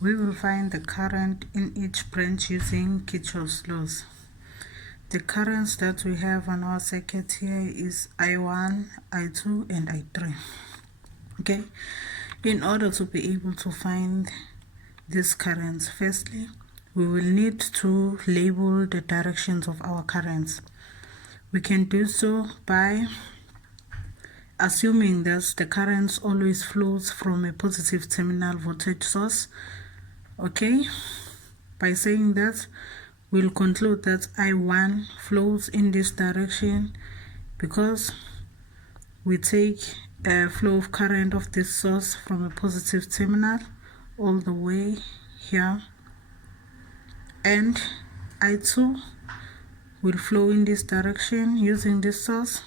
We will find the current in each branch using Kirchoff's laws. The currents that we have on our circuit here is I1, I2, and I3. Okay, in order to be able to find these currents, firstly, we will need to label the directions of our currents. We can do so by assuming that the currents always flows from a positive terminal voltage source. Okay, by saying that, we'll conclude that I1 flows in this direction because we take a flow of current of this source from a positive terminal all the way here, and I2 will flow in this direction using this source.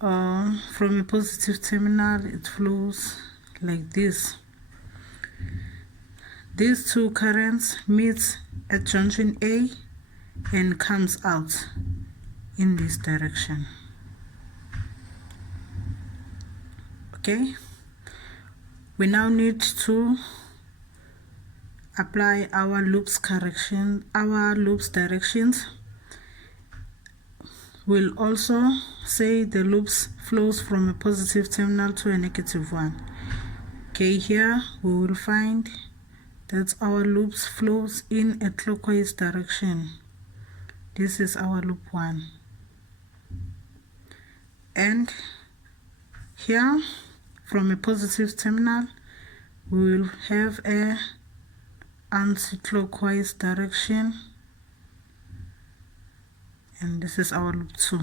From a positive terminal, it flows like this. These two currents meet at junction A and comes out in this direction. Okay, we now need to apply our loops directions. We'll also say the loops flows from a positive terminal to a negative one. Okay, here we will find that our loops flows in a clockwise direction. This is our loop 1. And here, from a positive terminal, we will have a anti-clockwise direction, and this is our loop 2.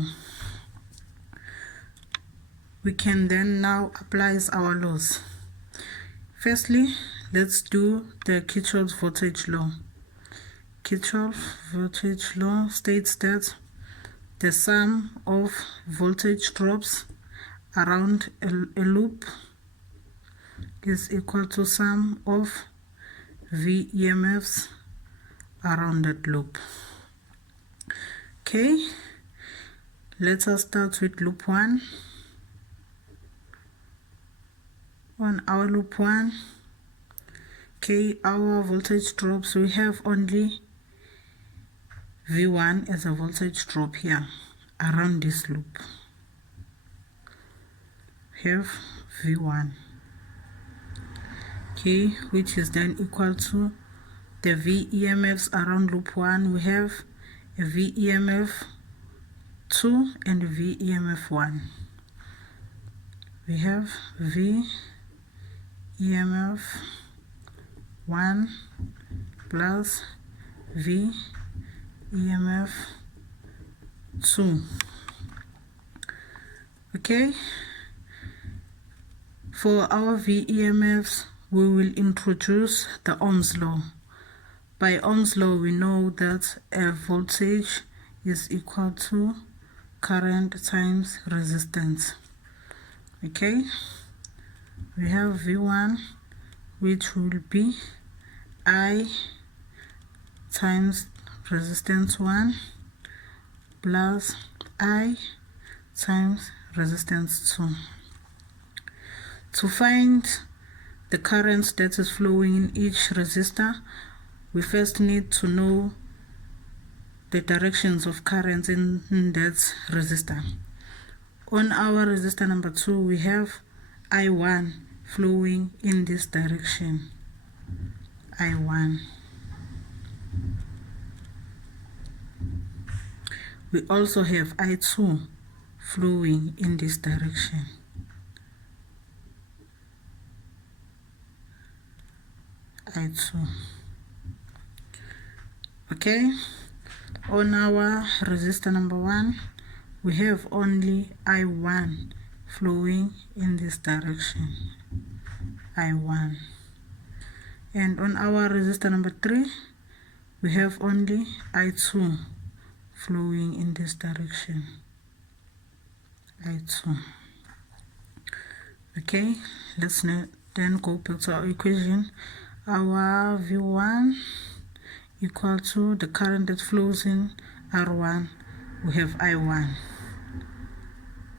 We can then now apply our laws. Firstly, let's do the Kirchoff's voltage law. Kirchoff's voltage law states that the sum of voltage drops around a loop is equal to sum of V EMFs around that loop. Okay, let us start with loop 1. On our loop 1, okay, our voltage drops, we have only V1 as a voltage drop here around this loop. We have V1, okay, which is then equal to the V EMFs around loop 1. We have a V EMF 2 and a V EMF 1. We have V EMF 1 plus V EMF 2. Okay, for our V EMFs, we will introduce the Ohm's law. By Ohm's law, we know that a voltage is equal to current times resistance. Okay, we have V1, which will be I times resistance 1 plus I times resistance 2. To find the current that is flowing in each resistor, we first need to know the directions of currents in that resistor. On our resistor number 2, we have I1 flowing in this direction. I1. We also have I2 flowing in this direction. I2. Okay, on our resistor number 1, we have only I1 flowing in this direction. I1. And on our resistor number 3, we have only I2 flowing in this direction. I2. Okay, let's then go back to our equation. Our V1 equal to the current that flows in R1. We have I1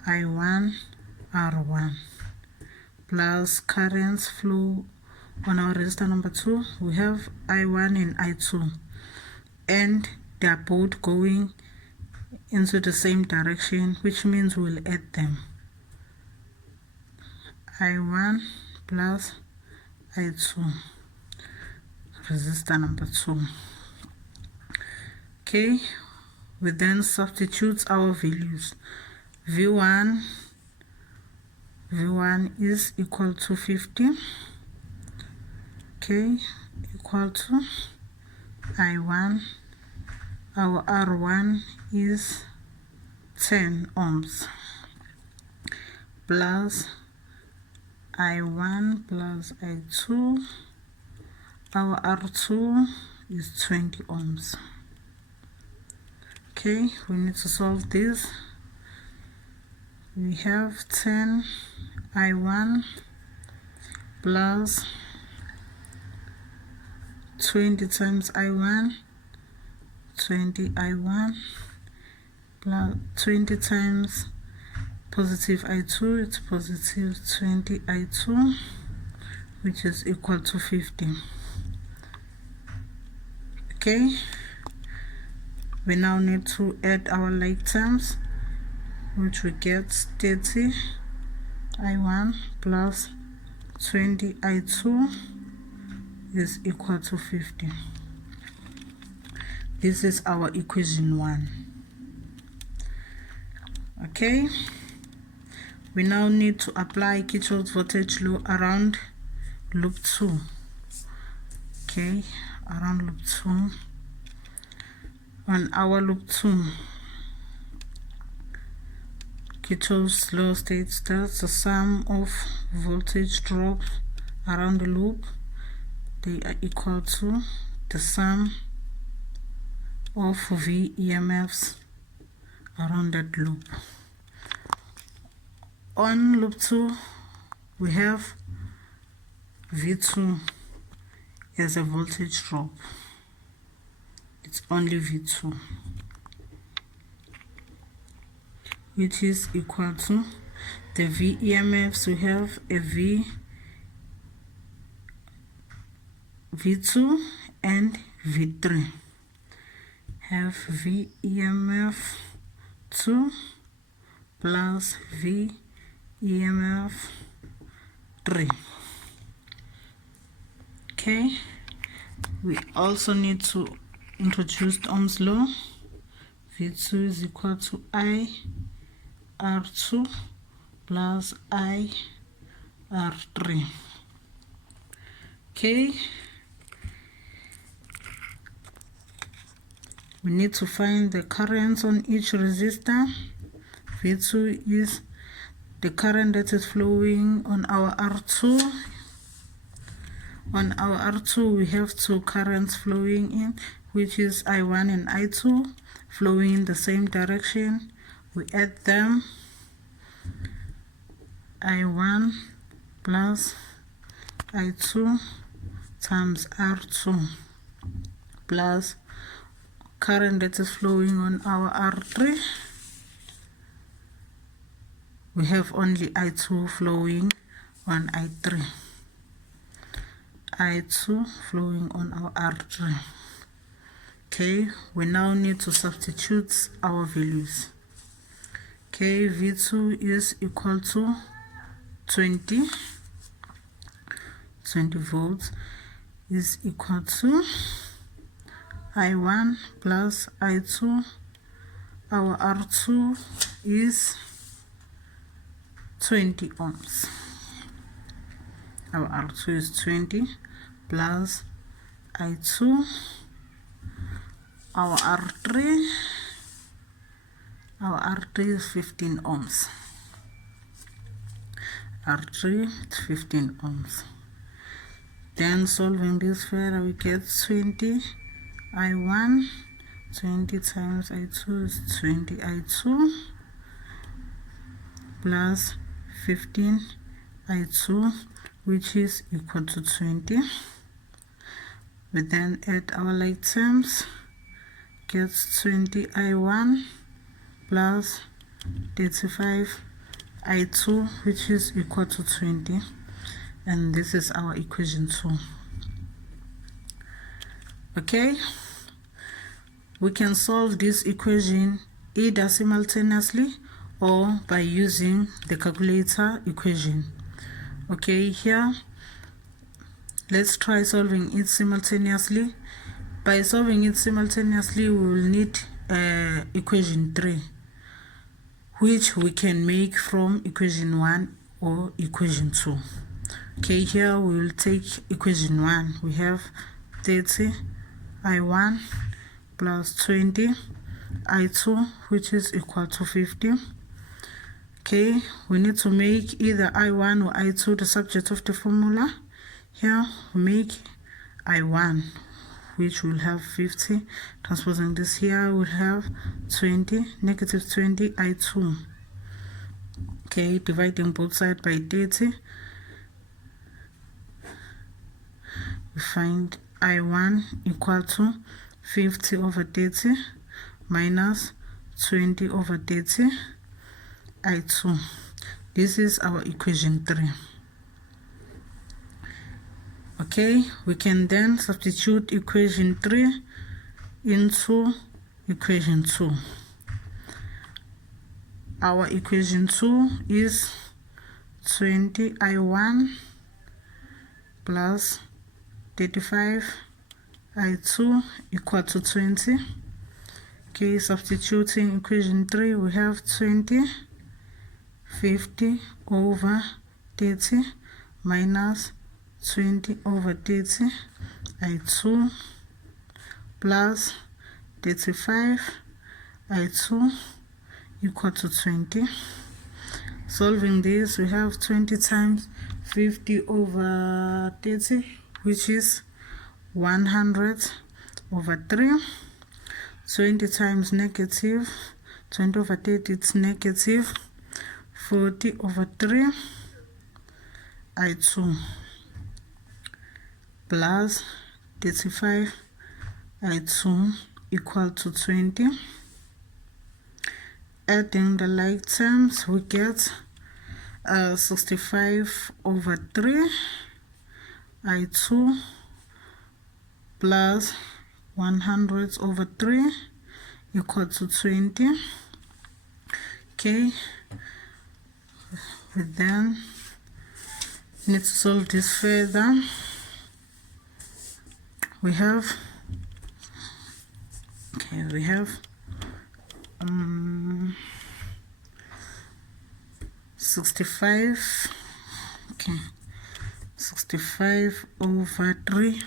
R1 plus currents flow on our resistor number 2, we have I1 and I2, and they are both going into the same direction, which means we'll add them. I1 plus I2, resistor number 2. Okay, we then substitute our values. V1 is equal to 50. Okay, equal to I1. Our R1 is 10 ohms plus I1 plus I2. Our R2 is 20 ohms. Okay, we need to solve this. We have 10 I1 plus 20 times I1, 20 I1 plus 20 times positive I2, it's positive 20 I2, which is equal to 50. Okay, we now need to add our like terms, which we get 30 I1 plus 20 I2 is equal to 50. This is our equation 1. Okay, we now need to apply Kirchoff's voltage law around loop 2. Okay, around loop 2. On our loop 2, Kirchoff's law states that the sum of voltage drops around the loop, they are equal to the sum of V EMFs around that loop. On loop 2, we have V2 as a voltage drop. It's only V2, which is equal to the V EMFs. We have a V2 and V3. Have V EMF 2 plus V EMF 3. Okay, we also need to introduce Ohm's law. V2 is equal to I R2 plus I R3. Okay, we need to find the currents on each resistor. V2 is the current that is flowing on our R2. On our R2, we have two currents flowing in, which is I1 and I2, flowing in the same direction. We add them. I1 plus I2 times R2 plus current that is flowing on our R3. We have only I2 flowing on I3. I2 flowing on our R3. Okay, we now need to substitute our values. Okay, V2 is equal to 20 volts is equal to I1 plus I2. Our R2 is 20 ohms. Our R2 is 20 plus I2. Our R3 is 15 ohms. R3 is 15 ohms. Then solving this further, we get 20 I1. 20 times I2 is 20 I2 plus 15 I2, which is equal to 20. We then add our like terms, gets 20 I1 plus 35 I2, which is equal to 20. and this is our equation 2. Okay, we can solve this equation either simultaneously or by using the calculator equation. Okay, here let's try solving it simultaneously. By solving it simultaneously, we will need equation 3, which we can make from equation 1 or equation 2. Okay, here we will take equation 1. We have 30 I1 plus 20 I2, which is equal to 50. Okay, we need to make either I1 or I2 the subject of the formula. Here we make I1, which will have 50. Transposing this here, we'll have 20, negative 20 I2. Okay, dividing both sides by 30, we find I1 equal to 50 over 30 minus 20 over 30 I2. This is our equation 3. Okay, we can then substitute equation 3 into equation 2. Our equation 2 is 20 I1 plus 35 I2 equal to 20. Okay, substituting equation 3, we have 20, 50 over 30 minus 20 over 30 I2 plus 35 I2 equal to 20. Solving this, we have 20 times 50 over 30, which is 100 over 3. 20 times negative 20 over 30, it's negative 40 over 3 I2 plus 35 I2 equal to 20. Adding the like terms, we get 65 over 3 I2 plus 100 over 3 equal to 20. Okay, we then need to solve this further. We have 65. Okay, 65 over 3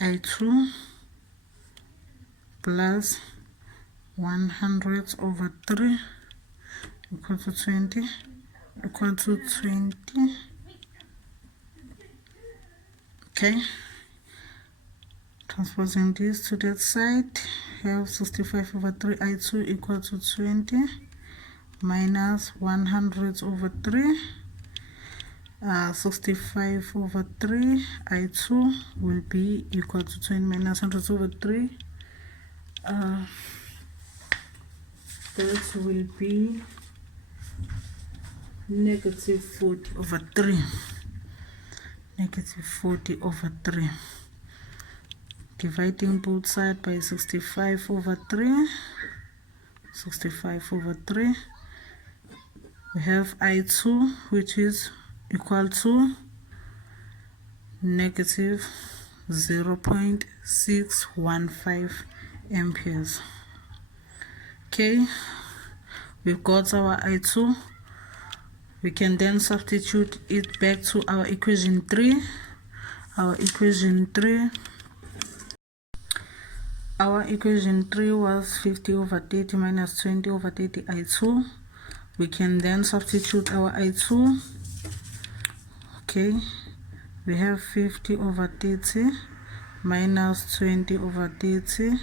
I2 plus 100 over 3 equal to 20, equal to 20. Okay, transposing this to that side, we have 65 over 3 I2 equal to 20 minus 100 over 3. 65 over 3 I2 will be equal to 20 minus 100 over 3. That will be negative 40 over 3. Negative 40 over 3. Dividing both sides by 65 over 3. 65 over 3. We have I2, which is equal to negative 0.615 amperes. Okay, we've got our I2. We can then substitute it back to our equation 3. Our equation 3 was 50 over 30 minus 20 over 30 I2. We can then substitute our I2. Okay, we have 50 over 30 minus 20 over 30.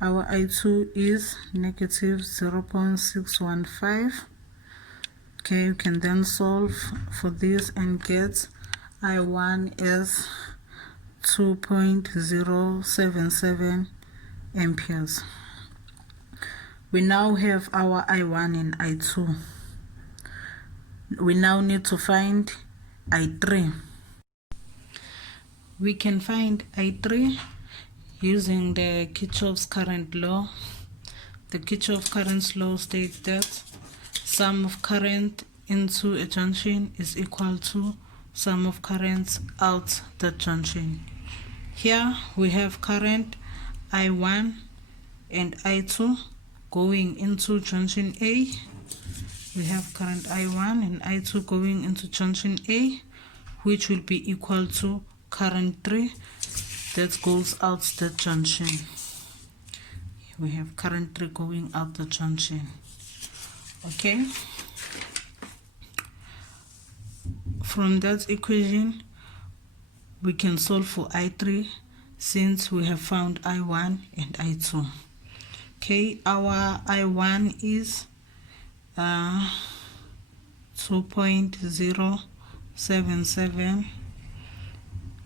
Our I2 is negative 0.615. Okay, you can then solve for this and get I1 as 2.077 amperes. We now have our I1 and I2. We now need to find I3. We can find I3 using the Kirchoff's current law. The Kirchoff current law states that sum of current into a junction is equal to sum of currents out the junction. Here we have current I1 and I2 going into junction A. We have current I1 and I2 going into junction A, which will be equal to current 3 that goes out the junction. We have current 3 going out the junction. Okay. From that equation, we can solve for I3 since we have found I1 and I2. Okay, our I1 is 2.077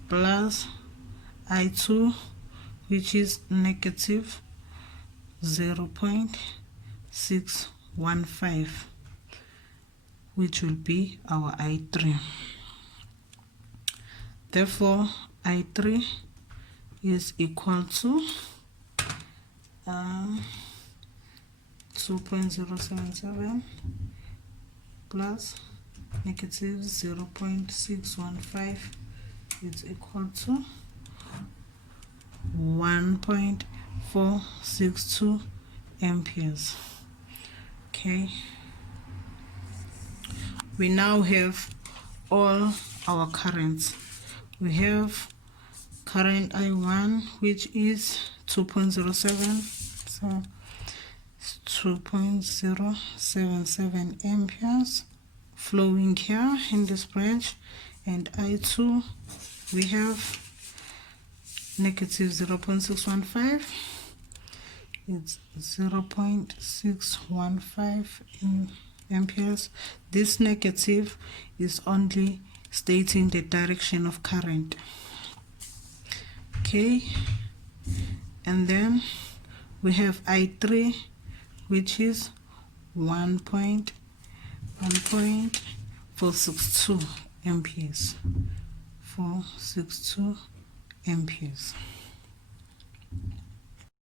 plus I2, which is negative 0.615, which will be our I3. Therefore, I3 is equal to 2.077 plus negative 0.615 is equal to 1.462 amperes. Okay, we now have all our currents. We have current I1, which is 2.07, so 2.077 amperes flowing here in this branch, and I2 we have negative 0.615. It's 0.615 amperes. This negative is only stating the direction of current. Okay, and then we have I3, which is 1.462 amperes. 462 amperes.